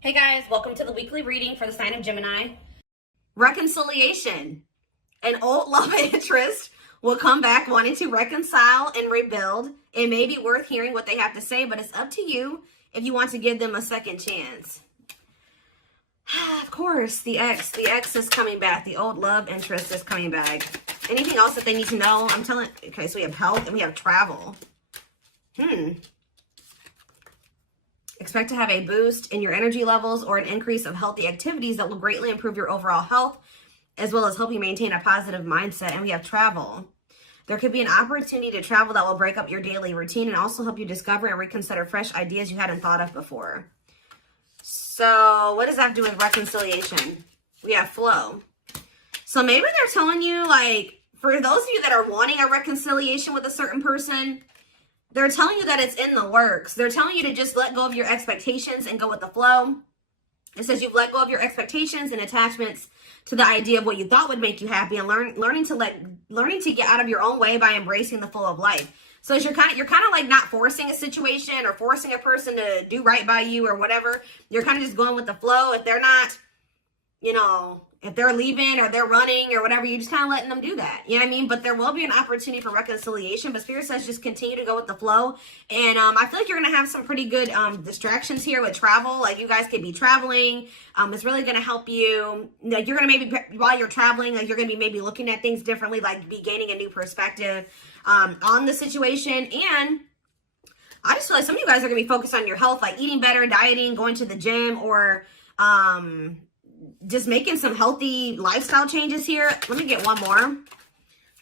Hey guys, welcome to the weekly reading for the sign of Gemini. Reconciliation. An old love interest will come back wanting to reconcile and rebuild. It may be worth hearing what they have to say, but it's up to you if you want to give them a second chance. Of course, the ex is coming back. The old love interest is coming back. Anything else that they need to know? Okay, so we have health and we have travel. Expect to have a boost in your energy levels or an increase of healthy activities that will greatly improve your overall health, as well as help you maintain a positive mindset. And we have travel. There could be an opportunity to travel that will break up your daily routine and also help you discover and reconsider fresh ideas you hadn't thought of before. So what does that have to do with reconciliation? We have flow. So maybe they're telling you, like, for those of you that are wanting a reconciliation with a certain person, they're telling you that it's in the works. They're telling you to just let go of your expectations and go with the flow. It says you've let go of your expectations and attachments to the idea of what you thought would make you happy, and learning to get out of your own way by embracing the flow of life. So you're kind of like not forcing a situation or forcing a person to do right by you or whatever. You're kind of just going with the flow. If they're not, if they're leaving or they're running or whatever, you're just kind of letting them do that. You know what I mean? But there will be an opportunity for reconciliation. But Spirit says just continue to go with the flow. And I feel like you're going to have some pretty good distractions here with travel. Like, you guys could be traveling. It's really going to help you. Like, you're going to maybe, while you're traveling, like, you're going to be maybe looking at things differently, like be gaining a new perspective on the situation. And I just feel like some of you guys are going to be focused on your health, like eating better, dieting, going to the gym, or just making some healthy lifestyle changes here. Let me get one more.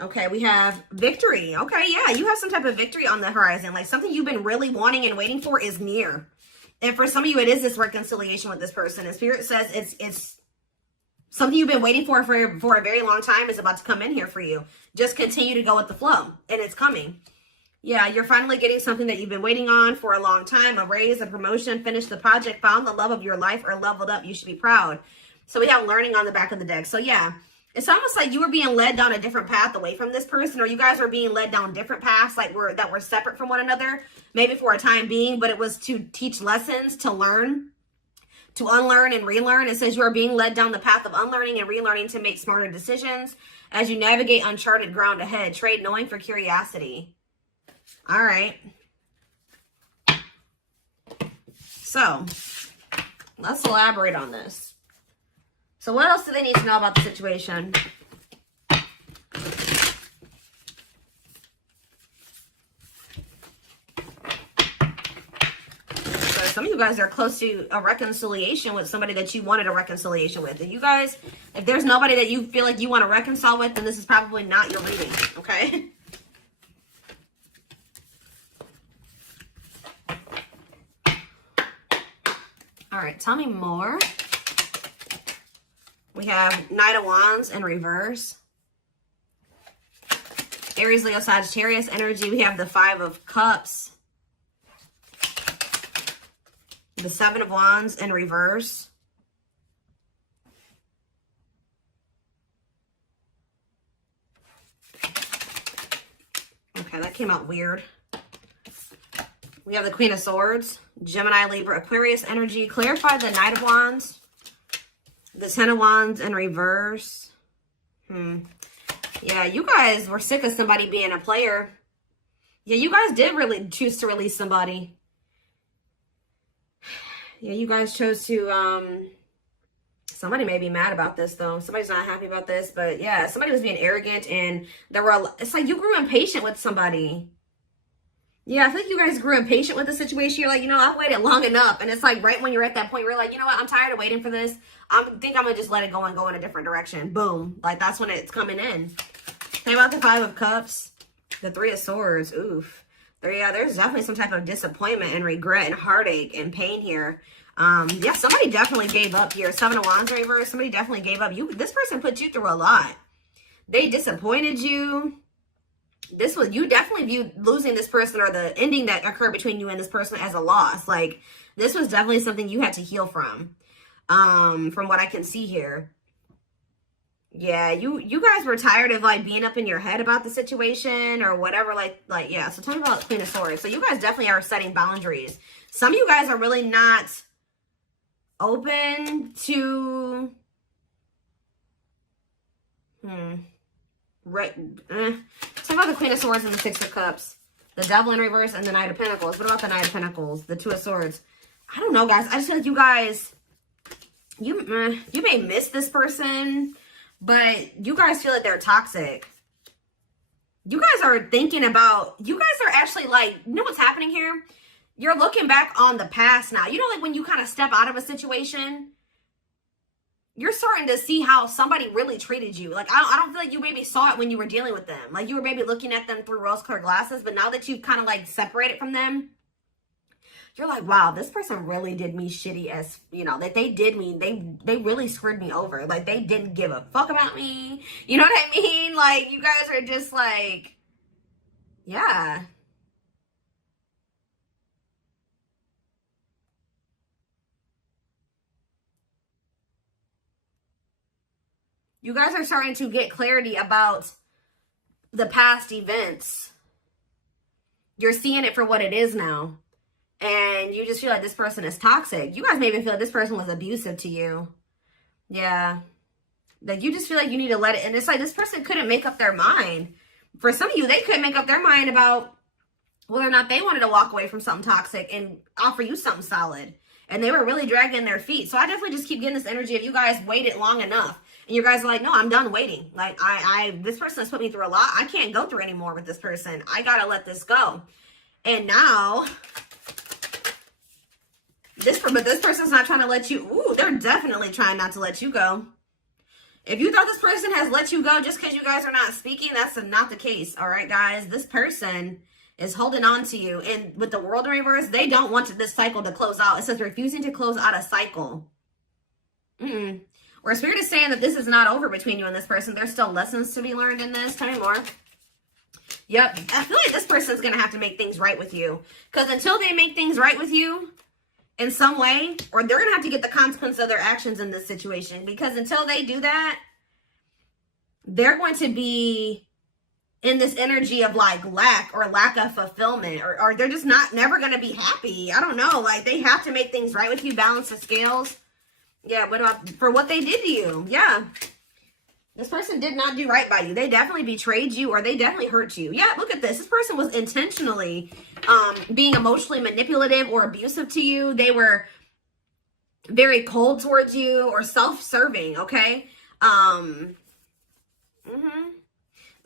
Okay, we have victory. Okay, yeah, you have some type of victory on the horizon. Like, something you've been really wanting and waiting for is near. And for some of you, it is this reconciliation with this person. And Spirit says it's something you've been waiting for a very long time is about to come in here for you. Just continue to go with the flow, and it's coming. Yeah, you're finally getting something that you've been waiting on for a long time. A raise, a promotion, finished the project, found the love of your life, or leveled up. You should be proud. So we have learning on the back of the deck. So yeah, it's almost like you were being led down a different path away from this person, or you guys were being led down different paths, like that were separate from one another, maybe for a time being, but it was to teach lessons, to learn, to unlearn and relearn. It says you are being led down the path of unlearning and relearning to make smarter decisions as you navigate uncharted ground ahead. Trade knowing for curiosity. All right. So let's elaborate on this. So what else do they need to know about the situation? So some of you guys are close to a reconciliation with somebody that you wanted a reconciliation with. If there's nobody that you feel like you want to reconcile with, then this is probably not your reading, okay? All right, tell me more. We have Knight of Wands in reverse. Aries, Leo, Sagittarius energy. We have the Five of Cups. The Seven of Wands in reverse. Okay, that came out weird. We have the Queen of Swords. Gemini, Libra, Aquarius energy. Clarify the Knight of Wands. The Ten of Wands in reverse. Yeah, you guys were sick of somebody being a player. Yeah, you guys did really choose to release somebody. Yeah, you guys chose to, somebody may be mad about this, though. Somebody's not happy about this, but yeah, somebody was being arrogant, and it's like you grew impatient with somebody. Yeah, I think you guys grew impatient with the situation. You're like, I've waited long enough. And it's like right when you're at that point, you're like, you know what? I'm tired of waiting for this. I think I'm going to just let it go and go in a different direction. Boom. Like, that's when it's coming in. Think about the Five of Cups. The Three of Swords. Oof. There's definitely some type of disappointment and regret and heartache and pain here. Yeah, somebody definitely gave up here. Seven of Wands reverse. Somebody definitely gave up. This person put you through a lot. They disappointed you. You definitely viewed losing this person, or the ending that occurred between you and this person, as a loss. Like, this was definitely something you had to heal from what I can see here. Yeah, you guys were tired of, like, being up in your head about the situation or whatever. Like yeah. So tell me about Queen of Swords. So you guys definitely are setting boundaries. Some of you guys are really not open to right. Talk about the Queen of Swords and the Six of Cups, the Devil in reverse, and the Knight of Pentacles. What about the Knight of Pentacles, the Two of Swords? I don't know, guys. I just feel like you guys, you may miss this person, but you guys feel like they're toxic. You guys are thinking about, you guys are actually like, you know what's happening here? You're looking back on the past now. You know, like when you kind of step out of a situation, you're starting to see how somebody really treated you. Like, I don't feel like you maybe saw it when you were dealing with them. Like, you were maybe looking at them through rose-colored glasses, but now that you've kind of, like, separated from them, you're like, wow, this person really did me shitty as, you know, that they did me. They really screwed me over. Like, they didn't give a fuck about me. You know what I mean? Like, you guys are just like, yeah. You guys are starting to get clarity about the past events. You're seeing it for what it is now. And you just feel like this person is toxic. You guys maybe feel like this person was abusive to you. Yeah. Like you just feel like you need to let it. And it's like this person couldn't make up their mind. For some of you, they couldn't make up their mind about whether or not they wanted to walk away from something toxic and offer you something solid. And they were really dragging their feet. So I definitely just keep getting this energy of you guys waited long enough. And you guys are like, no, I'm done waiting. Like, this person has put me through a lot. I can't go through anymore with this person. I got to let this go. And now, this person's not trying to let you, ooh, they're definitely trying not to let you go. If you thought this person has let you go just because you guys are not speaking, that's not the case. All right, guys, this person is holding on to you. And with the World in reverse, they don't want this cycle to close out. It says refusing to close out a cycle. Or Spirit is saying that this is not over between you and this person. There's still lessons to be learned in this. Tell me more. Yep. I feel like this person's going to have to make things right with you. Because until they make things right with you in some way, or they're going to have to get the consequence of their actions in this situation. Because until they do that, they're going to be in this energy of like lack of fulfillment. Or they're just never going to be happy. I don't know. Like they have to make things right with you. Balance the scales. Yeah, but for what they did to you. Yeah. This person did not do right by you. They definitely betrayed you or they definitely hurt you. Yeah, look at this. This person was intentionally being emotionally manipulative or abusive to you. They were very cold towards you or self-serving, okay?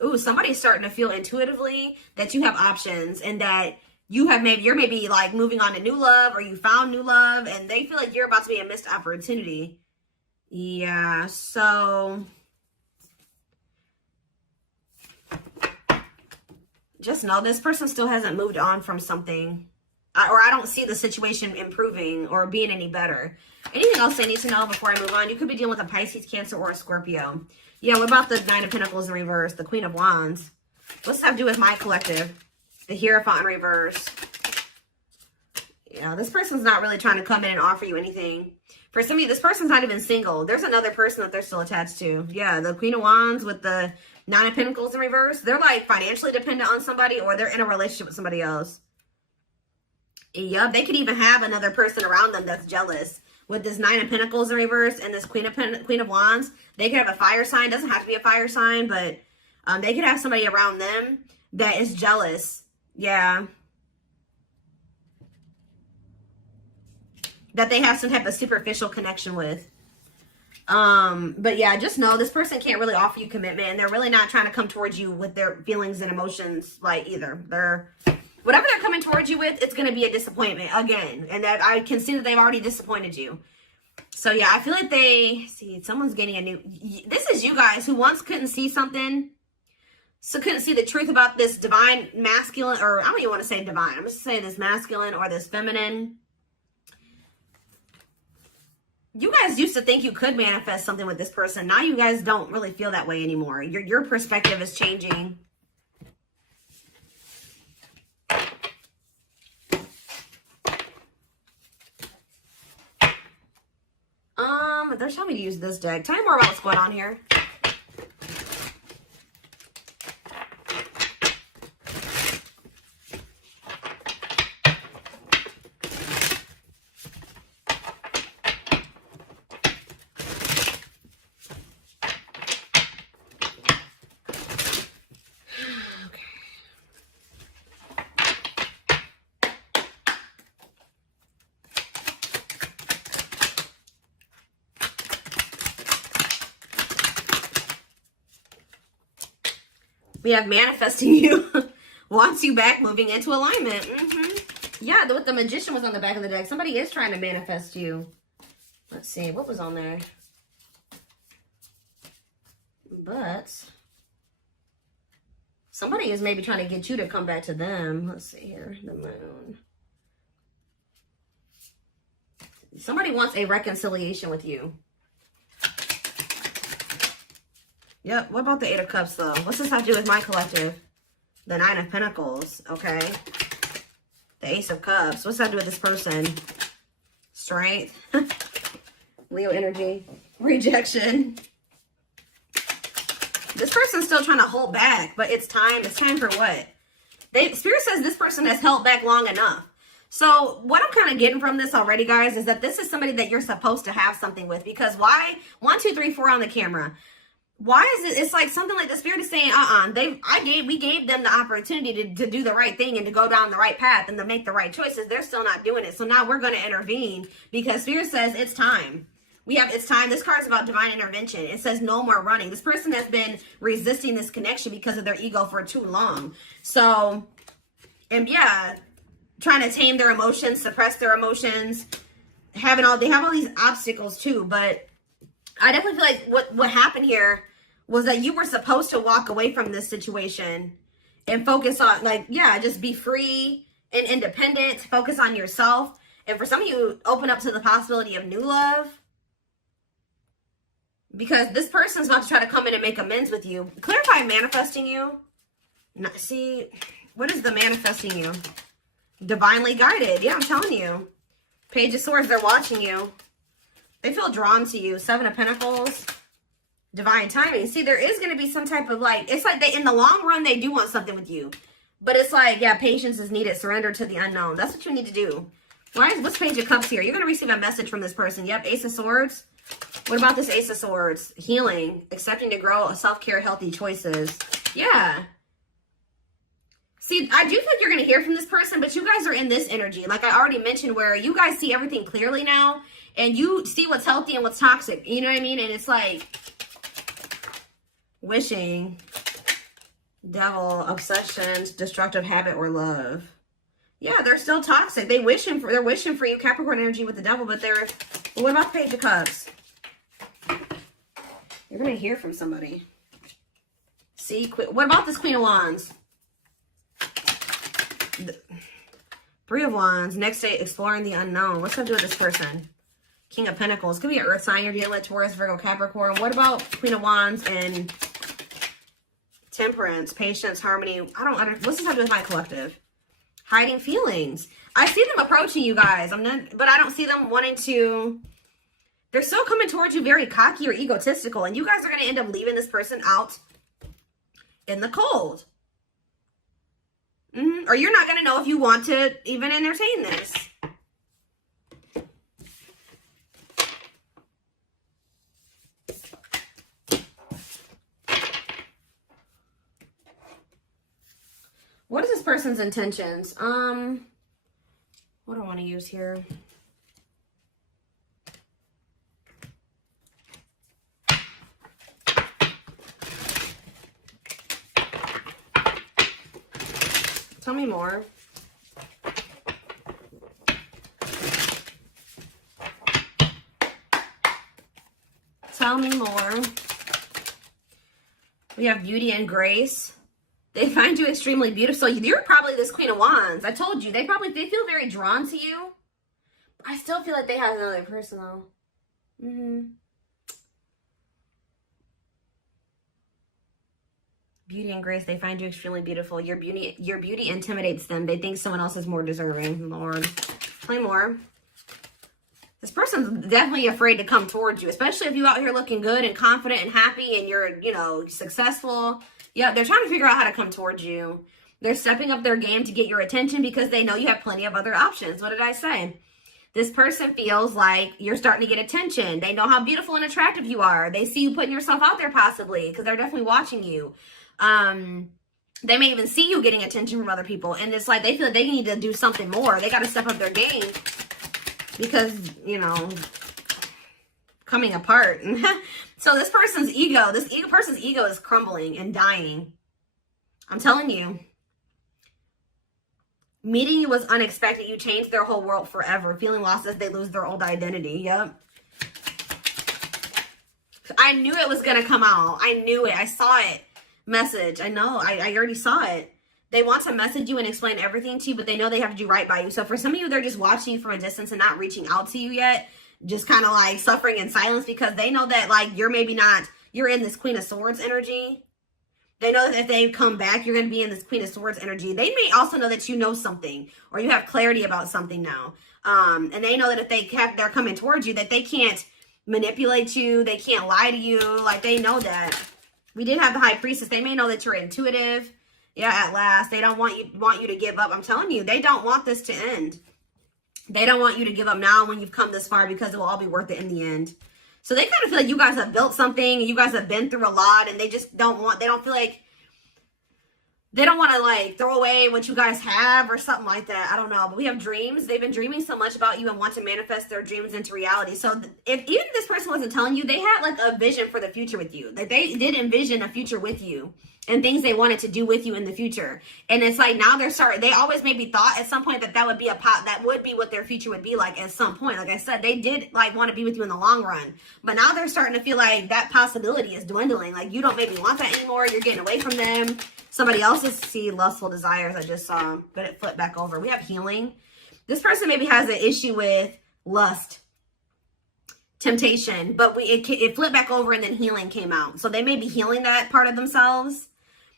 Ooh, somebody's starting to feel intuitively that you have options and that you're maybe like moving on to new love or you found new love and they feel like you're about to be a missed opportunity. Yeah, so just know this person still hasn't moved on from something or I don't see the situation improving or being any better. Anything else I need to know before I move on? You could be dealing with a Pisces, Cancer, or a Scorpio. Yeah, what about the Nine of Pentacles in reverse, the Queen of Wands? What's that have to do with my collective? The Hierophant in reverse. Yeah, this person's not really trying to come in and offer you anything. For some of you, this person's not even single. There's another person that they're still attached to. Yeah, the Queen of Wands with the Nine of Pentacles in reverse. They're like financially dependent on somebody or they're in a relationship with somebody else. Yep, they could even have another person around them that's jealous. With this Nine of Pentacles in reverse and this Queen of Wands, they could have a fire sign. Doesn't have to be a fire sign, but they could have somebody around them that is jealous. Yeah. That they have some type of superficial connection with. But yeah, just know this person can't really offer you commitment and they're really not trying to come towards you with their feelings and emotions like either. Whatever they're coming towards you with, it's going to be a disappointment again. And that I can see that they've already disappointed you. So yeah, I feel like someone's getting this is you guys who once couldn't see something. So couldn't see the truth about this divine masculine, or I don't even want to say divine. I'm just saying this masculine or this feminine. You guys used to think you could manifest something with this person. Now you guys don't really feel that way anymore. Your perspective is changing. They're telling me to use this deck. Tell me more about what's going on here. We have manifesting you. Wants you back, moving into alignment. Yeah, with the Magician was on the back of the deck. Somebody is trying to manifest you. Let's see. What was on there? But somebody is maybe trying to get you to come back to them. Let's see here. The Moon. Somebody wants a reconciliation with you. Yep. What about the Eight of Cups, though? What's this have to do with my collective? The Nine of Pentacles. Okay. The Ace of Cups. What's that to do with this person? Strength. Leo energy. Rejection. This person's still trying to hold back, but it's time. It's time for what? Spirit says this person has held back long enough. So what I'm kind of getting from this already, guys, is that this is somebody that you're supposed to have something with. Because why? 1, 2, 3, 4 on the camera. Why is it? It's like something like the Spirit is saying, we gave them the opportunity to do the right thing and to go down the right path and to make the right choices. They're still not doing it. So now we're going to intervene because Spirit says it's time. It's time. This card's about divine intervention. It says no more running. This person has been resisting this connection because of their ego for too long. So, and yeah, trying to tame their emotions, suppress their emotions, they have all these obstacles too. But I definitely feel like what happened here was that you were supposed to walk away from this situation and focus on, just be free and independent, focus on yourself. And for some of you, open up to the possibility of new love. Because this person's about to try to come in and make amends with you. Clarify manifesting you. See, what is the manifesting you? Divinely guided. Yeah, I'm telling you. Page of Swords, they're watching you. They feel drawn to you. Seven of Pentacles. Divine timing. See, there is going to be some type of it's like in the long run, they do want something with you. But it's like, yeah, patience is needed. Surrender to the unknown. That's what you need to do. What's Page of Cups here? You're going to receive a message from this person. Yep, Ace of Swords. What about this Ace of Swords? Healing, accepting to grow, self-care, healthy choices. Yeah. See, I do think you're going to hear from this person, but you guys are in this energy. Like I already mentioned, where you guys see everything clearly now, and you see what's healthy and what's toxic. You know what I mean? And it's like wishing, devil, obsessions, destructive habit, or love. Yeah, they're still toxic. They're wishing for you, Capricorn energy with the devil, but what about the Page of Cups? You're going to hear from somebody. See, what about this Queen of Wands? Three of Wands. Next day, exploring the unknown. What's that do with this person? King of Pentacles. Could be an earth sign you're dealing with, Taurus, Virgo, Capricorn. What about Queen of Wands and Temperance, patience, harmony? What's this have to do with my collective? Hiding feelings. I see them approaching you guys. But I don't see them wanting to. They're still coming towards you very cocky or egotistical. And you guys are going to end up leaving this person out in the cold. Or you're not going to know if you want to even entertain this. What is this person's intentions? What do I want to use here? Tell me more. Tell me more. We have beauty and grace. They find you extremely beautiful. So you're probably this Queen of Wands. I told you. They feel very drawn to you. I still feel like they have another person though. Beauty and grace. They find you extremely beautiful. Your beauty intimidates them. They think someone else is more deserving. Lord. Play more. This person's definitely afraid to come towards you, especially if you're out here looking good and confident and happy and you're, successful. Yeah, they're trying to figure out how to come towards you. They're stepping up their game to get your attention because they know you have plenty of other options. What did I say? This person feels like you're starting to get attention. They know how beautiful and attractive you are. They see you putting yourself out there possibly because they're definitely watching you. They may even see you getting attention from other people. And it's like they feel like they need to do something more. They got to step up their game because, coming apart. So this person's ego is crumbling and dying. I'm telling you. Meeting you was unexpected. You changed their whole world forever. Feeling lost as they lose their old identity. Yep. I knew it was going to come out. I knew it. I saw it. Message. I know. I already saw it. They want to message you and explain everything to you, but they know they have to do right by you. So for some of you, they're just watching you from a distance and not reaching out to you yet. Just kind of like suffering in silence because they know that like you're maybe not, you're in this Queen of Swords energy. They know that if they come back, you're going to be in this Queen of Swords energy. They may also know that you know something or you have clarity about something now. And they know that if they're coming towards you, that they can't manipulate you. They can't lie to you. Like they know that. We did have the High Priestess. They may know that you're intuitive. Yeah, at last. They don't want you to give up. I'm telling you, they don't want this to end. They don't want you to give up now when you've come this far because it will all be worth it in the end. So they kind of feel like you guys have built something, and you guys have been through a lot, and they just don't want, they don't feel like, they don't want to like throw away what you guys have or something like that. I don't know. But we have dreams. They've been dreaming so much about you and want to manifest their dreams into reality. So if even this person wasn't telling you, they had like a vision for the future with you. Like they did envision a future with you and things they wanted to do with you in the future. And it's like now they always maybe thought at some point that would be that would be what their future would be like at some point. Like I said, they did like want to be with you in the long run. But now they're starting to feel like that possibility is dwindling. Like you don't maybe want that anymore. You're getting away from them. Somebody else's lustful desires I just saw, but it flipped back over. We have healing. This person maybe has an issue with lust, temptation, but it flipped back over and then healing came out. So they may be healing that part of themselves.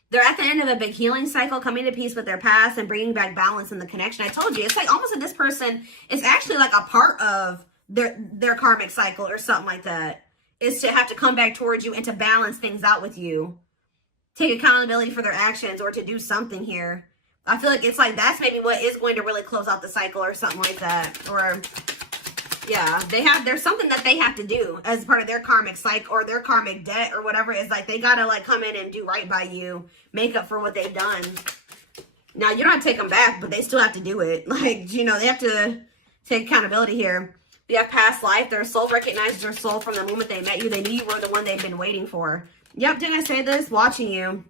They're at the end of a big healing cycle, coming to peace with their past and bringing back balance in the connection. I told you, it's like almost that this person is actually like a part of their karmic cycle or something like that, is to have to come back towards you and to balance things out with you. Take accountability for their actions or to do something here. I feel like it's like that's maybe what is going to really close out the cycle or something like that. Or yeah, there's something that they have to do as part of their karmic cycle or their karmic debt or whatever. Is like they gotta like come in and do right by you, make up for what they've done. Now you don't have to take them back, but they still have to do it. Like, you know, they have to take accountability here. They have past life. Their soul recognizes their soul from the moment they met you. They knew you were the one they've been waiting for. Yep, didn't I say this? Watching you.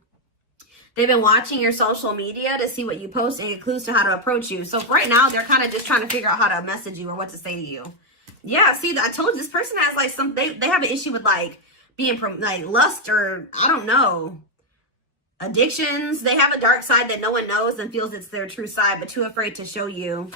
They've been watching your social media to see what you post and get clues to how to approach you. So right now, they're kind of just trying to figure out how to message you or what to say to you. Yeah, see, I told you, this person has like they have an issue with like being like lust or I don't know, addictions. They have a dark side that no one knows and feels it's their true side, but too afraid to show you.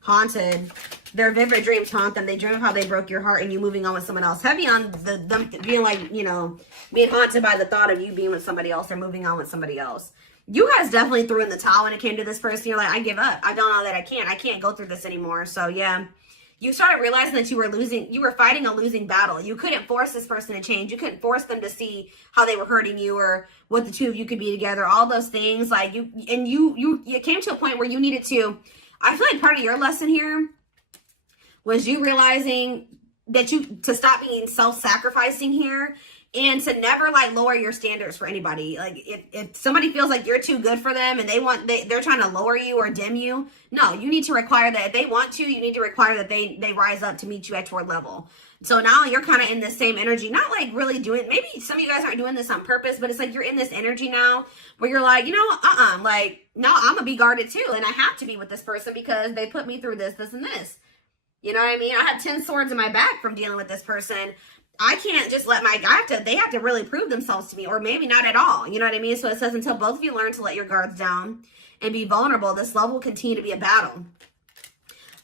Haunted. Their vivid dreams haunt them. They dream of how they broke your heart and you moving on with someone else. Heavy on them being like, you know, being haunted by the thought of you being with somebody else or moving on with somebody else. You guys definitely threw in the towel when it came to this person. You're like, I give up. I don't know that I can't go through this anymore. So yeah, you started realizing that you were fighting a losing battle. You couldn't force this person to change. You couldn't force them to see how they were hurting you or what the two of you could be together. All those things like you came to a point where you needed to, I feel like part of your lesson here was you realizing that to stop being self-sacrificing here and to never like lower your standards for anybody. Like if somebody feels like you're too good for them and they're trying to lower you or dim you, no, you need to require that if they want to, you need to require that they rise up to meet you at your level. So now you're kind of in this same energy, not like really doing, maybe some of you guys aren't doing this on purpose, but it's like you're in this energy now where you're like, you know, like now I'm gonna be guarded too. And I have to be with this person because they put me through this, and this. You know what I mean? I have 10 swords in my back from dealing with this person. I can't just let they have to really prove themselves to me, or maybe not at all. You know what I mean? So it says, until both of you learn to let your guards down and be vulnerable, this love will continue to be a battle.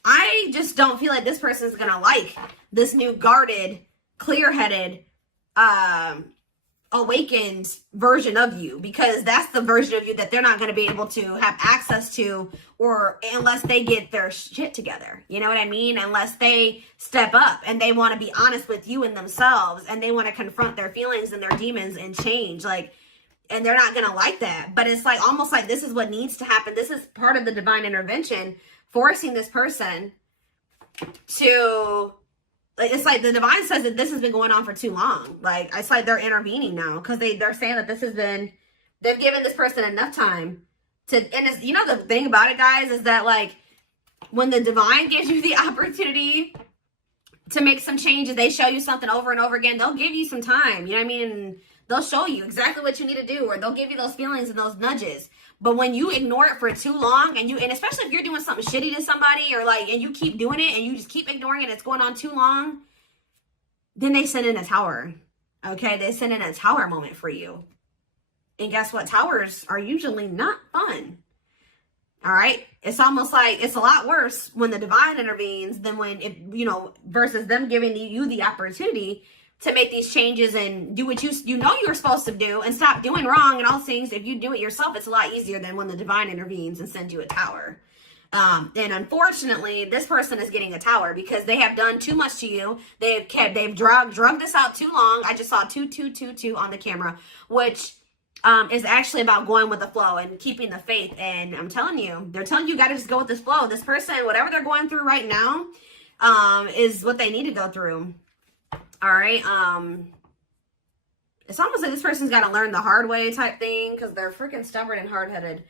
I just don't feel like this person is going to like this new guarded, clear-headed, awakened version of you, because that's the version of you that they're not going to be able to have access to, or unless they get their shit together. You know what I mean? Unless they step up and they want to be honest with you and themselves, and they want to confront their feelings and their demons and change, like, and they're not going to like that. But it's like almost like this is what needs to happen. This is part of the divine intervention, forcing this person to, like, it's like the divine says that this has been going on for too long. Like, it's like they're intervening now because they're saying that this has been, they've given this person enough time to, and it's, you know, the thing about it, guys, is that like when the divine gives you the opportunity to make some changes, they show you something over and over again, they'll give you some time. You know what I mean? And They'll show you exactly what you need to do, or they'll give you those feelings and those nudges. But when you ignore it for too long, and especially if you're doing something shitty to somebody, or like, and you keep doing it and you just keep ignoring it, it's going on too long, then they send in a tower. Okay, they send in a tower moment for you. And guess what? Towers are usually not fun. All right. It's almost like it's a lot worse when the divine intervenes than when it, versus them giving you the opportunity to make these changes and do what you know you're supposed to do and stop doing wrong and all things. If you do it yourself, it's a lot easier than when the divine intervenes and sends you a tower. And unfortunately, this person is getting a tower because they have done too much to you. They've drugged this out too long. I just saw 2222 on the camera, which is actually about going with the flow and keeping the faith. And I'm telling you, they're telling you got to just go with this flow. This person, whatever they're going through right now, is what they need to go through. All right. It's almost like this person's got to learn the hard way type thing because they're freaking stubborn and hard-headed.